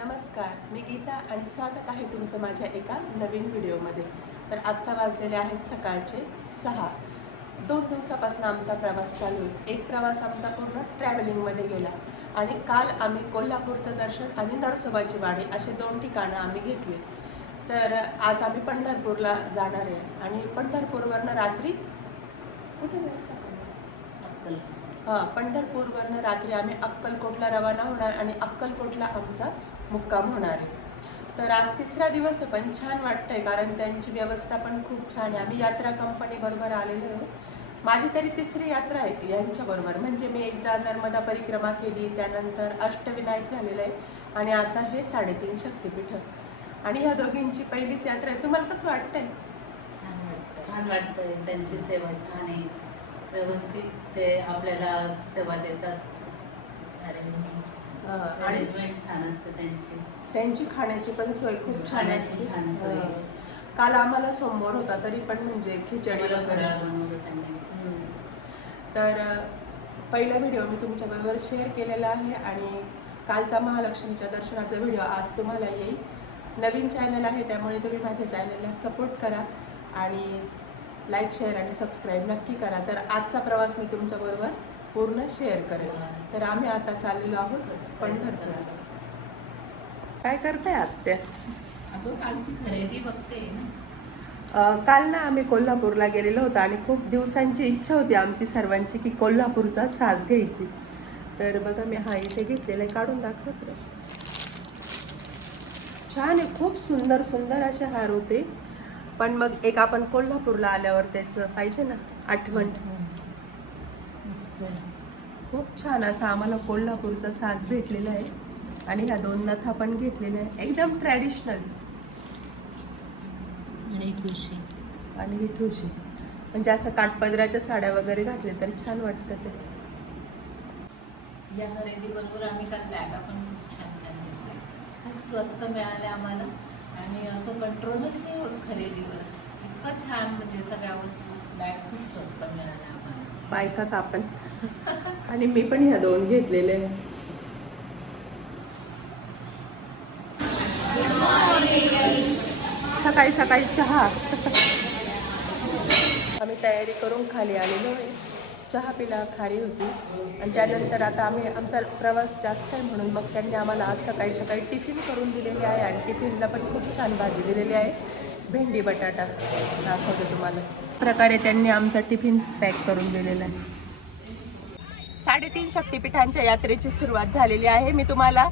नमस्कार, मी गीता आणि स्वागत आहे तुमचं माझ्या एका नवीन व्हिडिओमध्ये. तर आत्ता वाजलेले आहेत सकाळचे 6. 2 दिवसापासून आमचा प्रवास चालू आहे. एक प्रवास आमचा पूर्ण ट्रॅव्हलिंगमध्ये गेला आणि काल आम्ही कोल्हापूरचं दर्शन आणि नरसोबाची वाडी असे 2 ठिकाणं आम्ही घेतली. तर आज आम्ही पंढरपूरला जाणार आहे आणि पंढरपूरवरनं रात्री कुठे जायचं? पंढरपूरवरनं रात्री आम्ही अक्कलकोटला रवाना होणार आणि अक्कलकोटला आमचा मुक्काम होणार आहे. तर आज 3रा दिवस आहे, पण छान वाटतंय कारण त्यांची व्यवस्था पण खूप छान आहे. आम्ही यात्रा कंपनीबरोबर आलेलो आहे. माझी तरी 3री यात्रा आहे यांच्याबरोबर. म्हणजे मी एकदा नर्मदा परिक्रमा केली, त्यानंतर अष्टविनायक झालेलं आहे आणि आता हे 3.5 शक्तिपीठ. आणि ह्या दोघींची पहिलीच यात्रा आहे. तुम्हाला कसं वाटतंय? छान वाटतंय. त्यांची सेवा छान आहे, व्यवस्थित ते आपल्याला सेवा देतात. अरेंजमेंट छान असते त्यांची खाण्याची पण सोय खूप छान असते. छान सोय. काल आम्हाला सोमवार होता तरी पण म्हणजे खिचडी वगैरे बनवलं त्यांनी. तर पहिला व्हिडिओ मी तुमच्याबरोबर शेअर केलेला आहे आणि कालचा महालक्ष्मीच्या दर्शनाचा व्हिडिओ आज तुम्हाला येईल. नवीन चॅनल आहे त्यामुळे तुम्ही माझ्या चॅनलला सपोर्ट करा आणि लाईक, शेअर आणि सबस्क्राईब नक्की करा. तर आजचा प्रवास मी तुमच्याबरोबर पूर्ण शेअर करेन. तर आम्ही आता चाललेलो आहोत पंढरपूरला. काय करताय आत्या? अगं कालची खरेदी बघते काल ना आम्ही कोल्हापूरला गेलेलो होतो आणि खूप दिवसांची इच्छा होती आमची सर्वांची की कोल्हापूरचा साज घ्यायची. तर बघा मी हा इथे घेतलेला आहे, काढून दाखवतो. छान आहे, खूप सुंदर सुंदर असे हार होते. पण मग एक आपण कोल्हापूरला आल्यावर त्याचं पाहिजे ना आठवण. खूप छान असा आम्हाला कोल्हापूरचा साज भेटलेला आहे आणि ह्या 2 नथा पण घेतलेल्या आहे, एकदम ट्रॅडिशनल आणि ठुशी. म्हणजे असं काठपदराच्या साड्या वगैरे घातल्या तर छान वाटतं ते. या खरेदी बरोबर आम्ही काल बॅगा पण खूप छान छान घेतल्या. खूप स्वस्त मिळाले आम्हाला आणि असं कंट्रोलच नाही होत खरेदीवर. इतकं छान म्हणजे सगळ्या वस्तू बॅग खूप स्वस्त मिळाल्या आम्हाला. बायकाच आपण. आणि मी पण ह्या 2 घेतलेले. सकाळी सकाळी चहा. आम्ही तयारी करून खाली आलेलो आहे. चहा पिला, खारी होती आणि त्यानंतर आता आमचा प्रवास जास्त आहे म्हणून मग त्यांनी आम्हाला आज सकाळी सकाळी टिफिन करून दिलेली आहे आणि टिफिनला पण खूप छान भाजी दिलेली आहे, भेंडी बटाटा. दाखवतो तुम्हाला. प्रकारे त्यांनी आमचा टिफिन पॅक करून दिलेला आहे. 3.5 शक्तिपीठांच्या यात्रेची सुरुवात झालेली आहे. मी तुम्हाला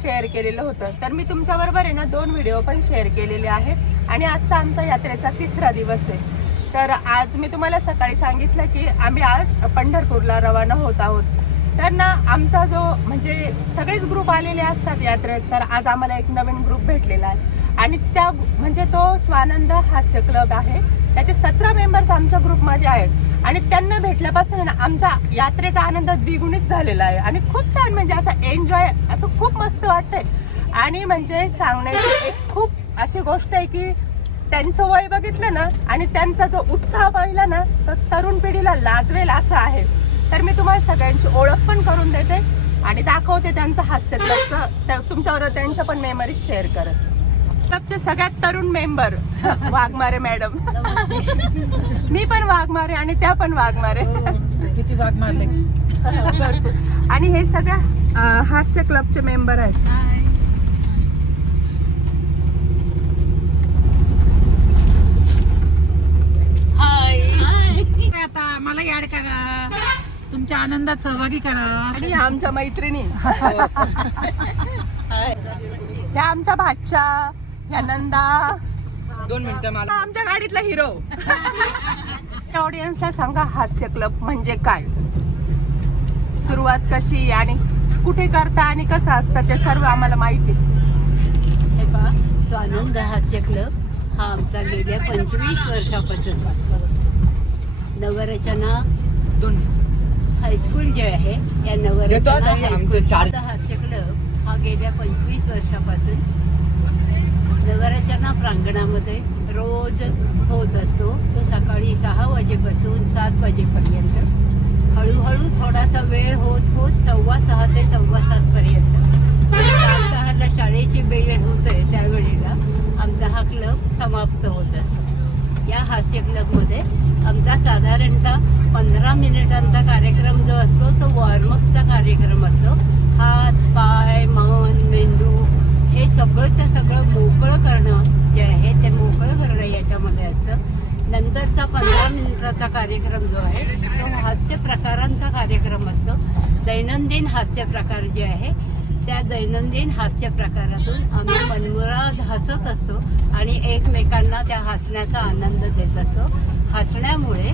शेअर केलेलं होतं. तर मी तुमच्याबरोबर आहे ना 2 व्हिडिओ पण शेअर केलेले आहेत आणि आजचा आमचा यात्रेचा 3रा दिवस आहे. तर आज मी तुम्हाला सकाळी सांगितलं की आम्ही आज पंढरपूरला रवाना होत आहोत. तर ना आमचा जो म्हणजे सगळेच ग्रुप आलेले असतात यात्रेत. तर आज आम्हाला एक नवीन ग्रुप भेटलेला आहे आणि त्या म्हणजे तो स्वानंद हास्य क्लब आहे. त्याचे 17 मेंबर्स आमच्या ग्रुपमध्ये आहेत आणि त्यांना भेटल्यापासून ना आमच्या यात्रेचा आनंद द्विगुणित झालेला आहे आणि खूप छान म्हणजे असं एन्जॉय असं खूप मस्त वाटतंय. आणि म्हणजे सांगण्याची एक खूप अशी गोष्ट आहे की त्यांचं वय बघितलं ना आणि त्यांचा जो उत्साह पाहिला ना तर तरुण पिढीला लाजवेल असं आहे. तर मी तुम्हाला सगळ्यांची ओळख पण करून देते आणि दाखवते त्यांचं हास्य क्लबचं. तुमच्याबरोबर त्यांच्या पण मेमरी शेअर करत. क्लबचे सगळ्यात तरुण मेंबर वाघमारे मॅडम. मी पण वाघमारे आणि त्या पण वाघमारे. किती वाघ मारले. आणि हे सगळ्या हास्य क्लबचे मेंबर आहेत. आता मला याड करा, तुमच्या आनंदात सहभागी करा. आणि आमच्या मैत्रिणी ह्या आमच्या भाच्या, ह्या नंदा. 2 मिनिटं मला. आमच्या गाडीतला हिरो. ऑडियन्सला सांगा हास्य क्लब म्हणजे काय, सुरुवात कशी आणि कुठे करता आणि कसं असतं ते सर्व आम्हाला माहिती. हे पहा, स्वानंद हास्य क्लब हा आमचा गेल्या 25 वर्षापासून नवरचना हायस्कूल जे आहे या नवरचना हास्य क्लब हा गेल्या 25 वर्षापासून नवरचना प्रांगणामध्ये रोज होत असतो. तो सकाळी 6 वाजेपासून 7 वाजेपर्यंत. हळूहळू थोडासा वेळ होत 6:15 ते 7:15 पर्यंत. 7:10 शाळेत समाप्त होत असतो. या हास्य क्लबमध्ये आमचा साधारणतः 15 मिनिटांचा कार्यक्रम जो असतो तो वॉर्मअपचा कार्यक्रम असतो. हात, पाय, मन, मेंदू हे सगळंच्या सगळं मोकळं करणं जे आहे ते मोकळं करणं याच्यामध्ये असतं. नंतरचा 15 मिनिटाचा कार्यक्रम जो आहे तो हास्य प्रकारांचा कार्यक्रम असतो. दैनंदिन हास्य प्रकार जे आहे त्या दैनंदिन हास्य प्रकारातून आम्ही मनमुराद हसत असतो आणि एकमेकांना त्या हसण्याचा आनंद देत असतो. हसण्यामुळे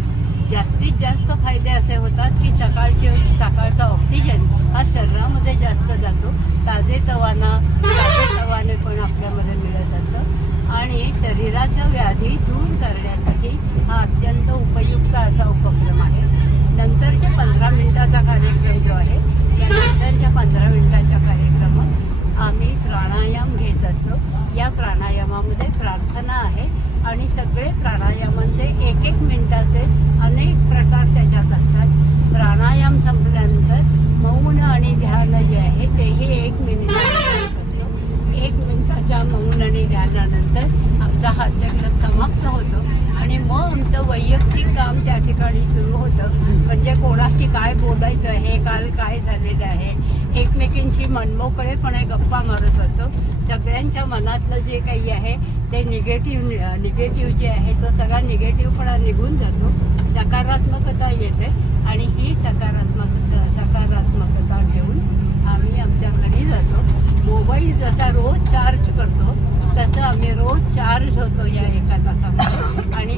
जास्तीत जास्त फायदे असे होतात की सकाळचा ऑक्सिजन हा शरीरामध्ये जास्त जातो. ताजेतवाने पण आपल्यामध्ये मिळत असतं आणि शरीराच्या व्याधी दूर करण्यासाठी हा अत्यंत उपयुक्त असा उपक्रम आहे. नंतरच्या 15 मिनिटाचा कार्यक्रम जो आहे या नंतरच्या 15 मिनिटाच्या कार्यक्रमात आम्ही प्राणायाम घेत असतो. या प्राणायामामध्ये प्रार्थना आहे आणि सगळे प्राणायामांचे 1-1 मिनिटाचे अनेक प्रकार त्याच्यात असतात. प्राणायाम संपल्यानंतर मौन आणि ध्यान जे आहे तेही 1 मिनिटाचा असतो. 1 मिनिटाच्या मौन आणि ध्यानानंतर आमचा हास्य क्लब समाप्त होतो आणि मग आमचं वैयक्तिक काम त्या ठिकाणी सुरू होतं. म्हणजे कोणाशी काय बोलायचं आहे, काल काय झालेलं आहे, एकमेकींशी मनमोकळेपणे गप्पा मारत असतो. सगळ्यांच्या मनातलं जे काही आहे ते निगेटिव्ह जे आहे तो सगळा निगेटिव्हपणा निघून जातो. सकारात्मकता येते आणि ही सकारात्मकता घेऊन आम्ही आमच्या घरी जातो. मोबाईल जसा रोज चार्ज करतो तसं आम्ही रोज चार्ज होतो या 1 तासामध्ये आणि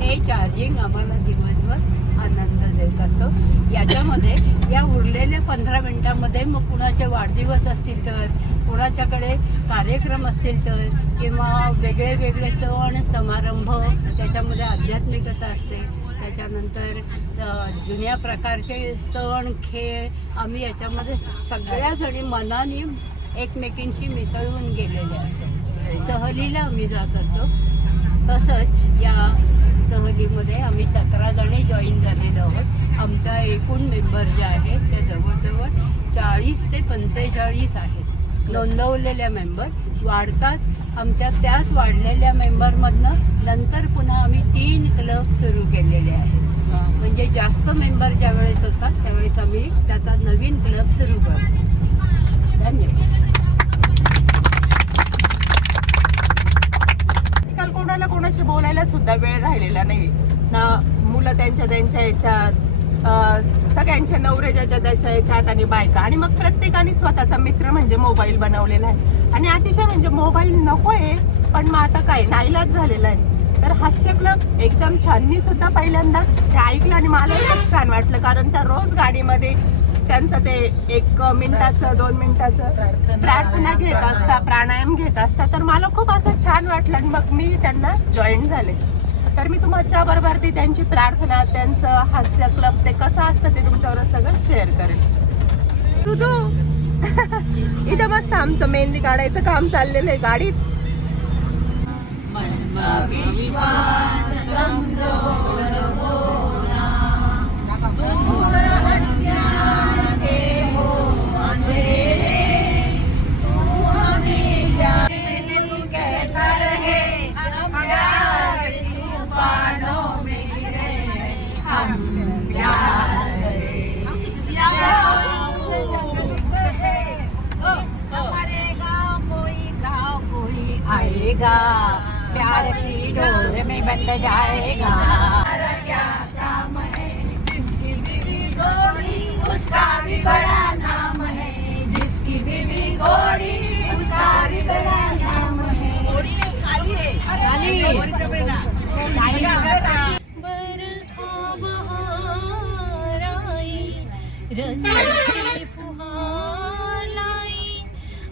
हे चार्जिंग आम्हाला दिवसभर आनंद देत असतो. याच्यामध्ये या उरलेल्या 15 मिनिटांमध्ये मग कुणाचे वाढदिवस असतील तर, कुणाच्याकडे कार्यक्रम असतील तर किंवा वेगळे सण समारंभ त्याच्यामध्ये आध्यात्मिकता असते. त्याच्यानंतर जुन्या प्रकारचे सण खेळ आम्ही याच्यामध्ये सगळ्या जणी मनाने एकमेकींशी मिसळून गेलेले असतो. सहलीला आम्ही जात असतो. तसंच या सहलीमध्ये आम्ही 17 जणी जॉईन झालेलो आहोत. आमचा एकूण मेंबर जे आहेत ते जवळजवळ 40 ते 45 आहेत नोंदवलेल्या मेंबर. वाढतात आमच्या त्याच वाढलेल्या मेंबरमधनं नंतर पुन्हा आम्ही 3 क्लब सुरू केलेले आहेत. म्हणजे जास्त मेंबर ज्यावेळेस होतात त्यावेळेस आम्ही त्याचा नवीन क्लब सुरू करतो. धन्यवाद. आजकाल कोणाशी बोलायला सुद्धा वेळ राहिलेला नाही ना. मुलं त्यांच्या याच्यात, सगळ्यांचे नवरे ज्याच्या त्याच्या याच्यात आणि बायका आणि मग प्रत्येकाने स्वतःचा मित्र म्हणजे मोबाईल बनवलेला आहे. आणि अतिशय म्हणजे मोबाईल नको आहे पण मग आता काय नाईलाज झालेला आहे. तर हास्य क्लब एकदम छान. मी सुद्धा पहिल्यांदाच ते ऐकलं आणि मला खूप छान वाटलं कारण त्या रोज गाडीमध्ये त्यांचं ते 1 मिनिटाचं 2 मिनिटाचं प्रार्थना घेत असता, प्राणायाम घेत असता. तर मला खूप असं छान वाटलं आणि मग मी त्यांना जॉईन झाले. तर मी तुमच्या बरोबर ती त्यांची प्रार्थना, त्यांचं हास्य क्लब ते कसं असतं ते तुमच्यावर सगळं शेअर करेन. इथं मस्त आमचं मेहंदी काढायचं काम चाललेलं आहे गाडीत. आएगा प्यार की डोर में बंध जाएगा. क्या काम है जिसकी बीवी गोरी उसका भी बड़ा नाम है. जिसकी बीवी गोरी उसका भी बड़ा नाम है. बरखा बहार आई, रस्ते फुहार लाई,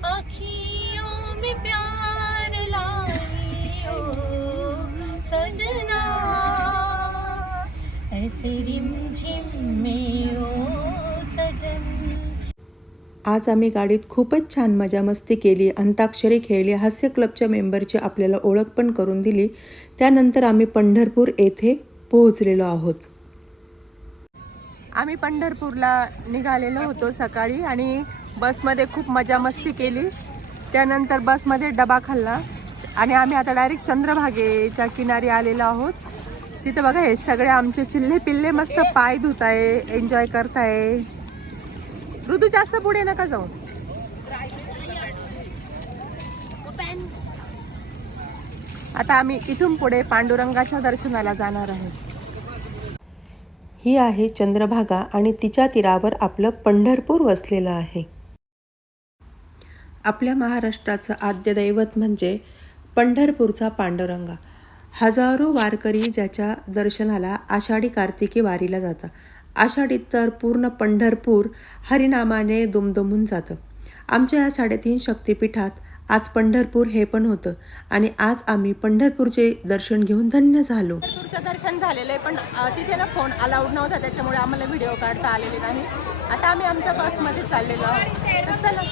अखियों में प्यार लाई ओ सजना, ऐसे रिमझिम में ओ सजन. आज आम्ही गाडीत खूपच छान मजा मस्ती केली, अंताक्षरी खेळली, हास्य क्लबच्या मेंबरची आपल्याला ओळख पण करून दिली. त्यानंतर आम्ही पंढरपूर येथे पोहोचलेलो आहोत. आम्ही पंढरपूरला निघालेलो होतो सकाळी आणि बसमध्ये खूप मजा मस्ती केली. त्यानंतर बसमध्ये डबा खाल्ला आणि आम्ही आता डायरेक्ट चंद्रभागेच्या किनारी आलेलो आहोत. तिथं बघा हे सगळे आमचे चिल्ले पिल्ले मस्त पाय धुताय, एन्जॉय करताय. ऋतू जास्त पुढे नका जाऊ. आता आम्ही इथून पुढे पांडुरंगाच्या दर्शनाला जाणार आहोत. ही आहे चंद्रभागा आणि तिच्या तीरावर आपलं पंढरपूर वसलेलं आहे. आपल्या महाराष्ट्राचं आद्य दैवत म्हणजे पंढरपूरचा पांडुरंगा. हजारो वारकरी ज्याच्या दर्शनाला आषाढी कार्तिकी वारीला जातात. आषाढीत तर पूर्ण पंढरपूर हरिनामाने दुमदुमून जातं. आमच्या या 3.5 शक्तिपीठात आज पंढरपूर हे पण होतं आणि आज आम्ही पंढरपूरचे दर्शन घेऊन धन्य झालो. पंढरपूरचं दर्शन झालेलं आहे, पण तिथे ना फोन अलाउड नव्हता, त्याच्यामुळे आम्हाला व्हिडिओ काढता आलेले नाही. आता आम्ही आमच्या बसमध्ये चाललेलो आहोत. तर चला.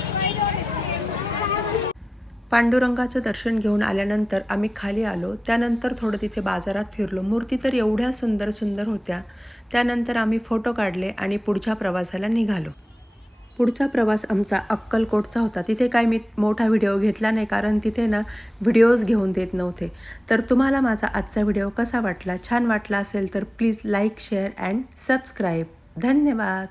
पांडुरंगाचं दर्शन घेऊन आल्यानंतर आम्ही खाली आलो. त्यानंतर थोडं तिथे बाजारात फिरलो. मूर्ती तर एवढ्या सुंदर सुंदर होत्या. त्यानंतर आम्ही फोटो काढले आणि पुढच्या प्रवासाला निघालो. पुढचा प्रवास आमचा अक्कलकोटचा होता. तिथे काय मी मोठा व्हिडिओ घेतला नाही, कारण तिथे ना व्हिडिओज घेऊन देत नव्हते. तर तुम्हाला माझा आजचा व्हिडिओ कसा वाटला? छान वाटला असेल तर please like, share and subscribe. धन्यवाद.